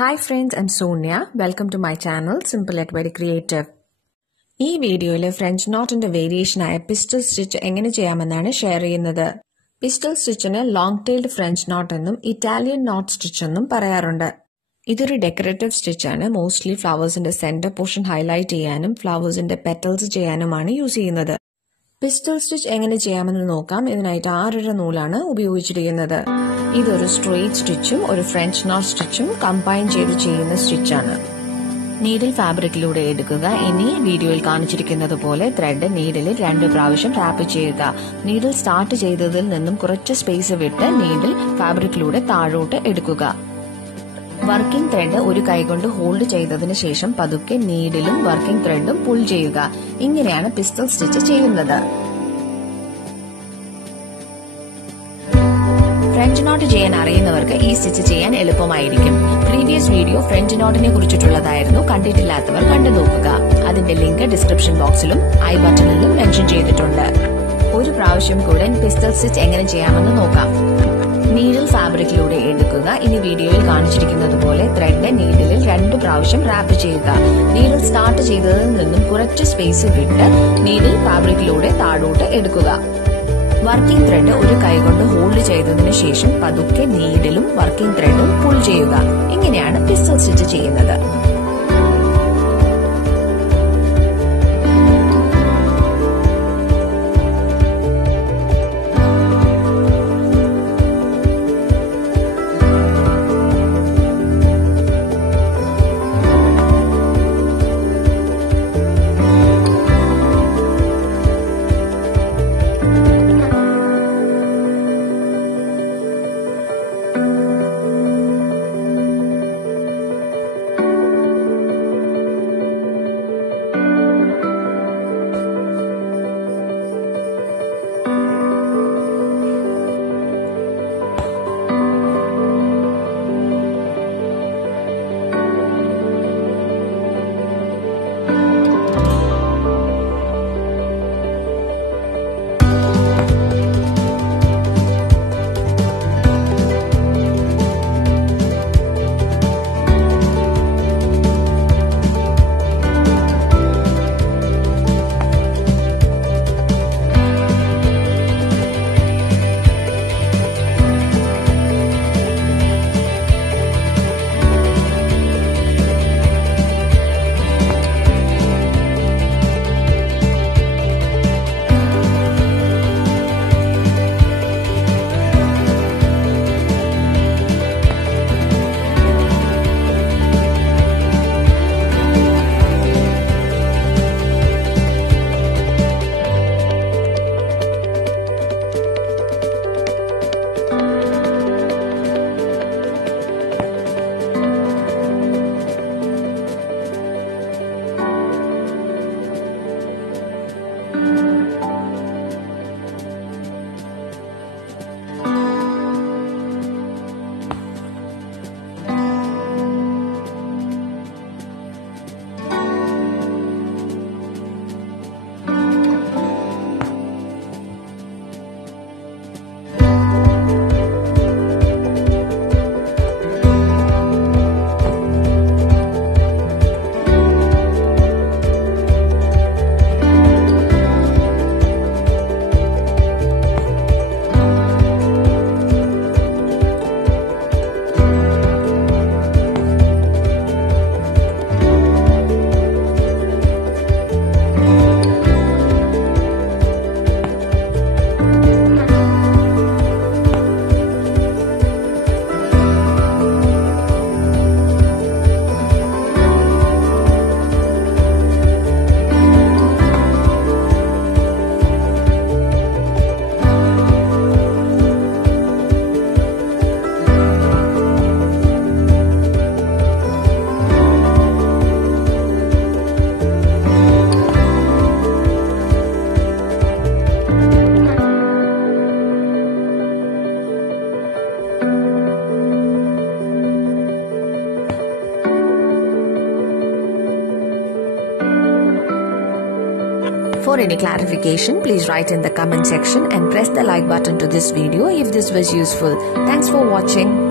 Hi friends, I'm Soniya. Welcome to my channel, Simple yet Very Creative. ഈ വീഡിയോയിൽ French നോട്ടിന്റെ വേരിയേഷനായ pistil stitch എങ്ങനെ ചെയ്യാമെന്നാണ് ഷെയർ ചെയ്യുന്നത്. പിസ്റ്റൽ സ്റ്റിച്ചിന് ലോങ് ടെയിൽഡ് ഫ്രഞ്ച് നോട്ട് എന്നും ഇറ്റാലിയൻ നോട്ട് സ്റ്റിച്ച് എന്നും പറയാറുണ്ട്. ഇതൊരു ഡെക്കറേറ്റീവ് സ്റ്റിച്ചാണ്. മോസ്റ്റ്ലി ഫ്ലവേഴ്സിന്റെ സെന്റർ പോർഷൻ ഹൈലൈറ്റ് ചെയ്യാനും ഫ്ലവേഴ്സിന്റെ പെറ്റൽസ് ചെയ്യാനുമാണ് യൂസ് ചെയ്യുന്നത്. പിസ്റ്റൽ സ്റ്റിച്ച് എങ്ങനെ ചെയ്യാമെന്ന് നോക്കാം. ഇതിനായിട്ട് 6 നൂലാണ് ഉപയോഗിച്ചിരിക്കുന്നത്. ഇതൊരു സ്ട്രെയിറ്റ് സ്റ്റിച്ചും ഒരു ഫ്രഞ്ച് നോട്ട് സ്റ്റിച്ചും കമ്പൈൻ ചെയ്ത് ചെയ്യുന്ന സ്റ്റിച്ചാണ്. നീഡിൽ ഫാബ്രിക്കിലൂടെ എടുക്കുക. ഇനി വീഡിയോയിൽ കാണിച്ചിരിക്കുന്നത് പോലെ ത്രെഡ് നീഡിലിൽ 2 പ്രാവശ്യം ടാപ്പ് ചെയ്യുക. നീഡിൽ സ്റ്റാർട്ട് ചെയ്തതിൽ നിന്നും കുറച്ച് സ്പേസ് വിട്ട് നീഡിൽ ഫാബ്രിക്കിലൂടെ താഴോട്ട് എടുക്കുക. വർക്കിംഗ് ത്രെഡ് ഒരു കൈകൊണ്ട് ഹോൾഡ് ചെയ്തതിനു ശേഷം പതുക്കെ നീഡിലും വർക്കിംഗ് ത്രെഡും പുൾ ചെയ്യുക. ഇങ്ങനെയാണ് പിസ്റ്റൽ സ്റ്റിച്ച് ചെയ്യുന്നത്. ഫ്രഞ്ച് നോട്ട് ചെയ്യാൻ അറിയുന്നവർക്ക് ഈ സ്റ്റിച്ച് ചെയ്യാൻ എളുപ്പമായിരിക്കും. പ്രീവിയസ് വീഡിയോ ഫ്രഞ്ച് നോട്ടിനെ കുറിച്ചിട്ടുള്ളതായിരുന്നു. കണ്ടിട്ടില്ലാത്തവർ കണ്ടു നോക്കുക. അതിന്റെ ലിങ്ക് ഡിസ്ക്രിപ്ഷൻ ബോക്സിലും ഐ ബട്ടണിലും മെൻഷൻ ചെയ്തിട്ടുണ്ട്. ഒരു പ്രാവശ്യം കൂടെ പിസ്റ്റൽ സ്റ്റിച്ച് എങ്ങനെ ചെയ്യാമെന്ന് നോക്കാം. നീഡിൽ ഫാബ്രിക്കിലൂടെ എടുക്കുക. ഇനി വീഡിയോയിൽ കാണിച്ചിരിക്കുന്നത് പോലെ ത്രെഡ് നീഡിലിൽ 2 പ്രാവശ്യം റാപ്പ് ചെയ്യുക. നീഡിൽ സ്റ്റാർട്ട് ചെയ്തതിൽ നിന്നും കുറച്ച് സ്പേസ് വിട്ട് നീഡിൽ ഫാബ്രിക്കിലൂടെ താഴോട്ട് എടുക്കുക. വർക്കിംഗ് ത്രെഡ് ഒരു കൈകൊണ്ട് ഹോൾഡ് ചെയ്തതിനു ശേഷം പതുക്കെ നീഡിലും വർക്കിംഗ് ത്രെഡും പുൾ ചെയ്യുക. ഇങ്ങനെയാണ് പിസ്റ്റൽ സ്റ്റിച്ച് ചെയ്യുന്നത്. For any clarification, please write in the comment section and press the like button to this video if this was useful. Thanks for watching.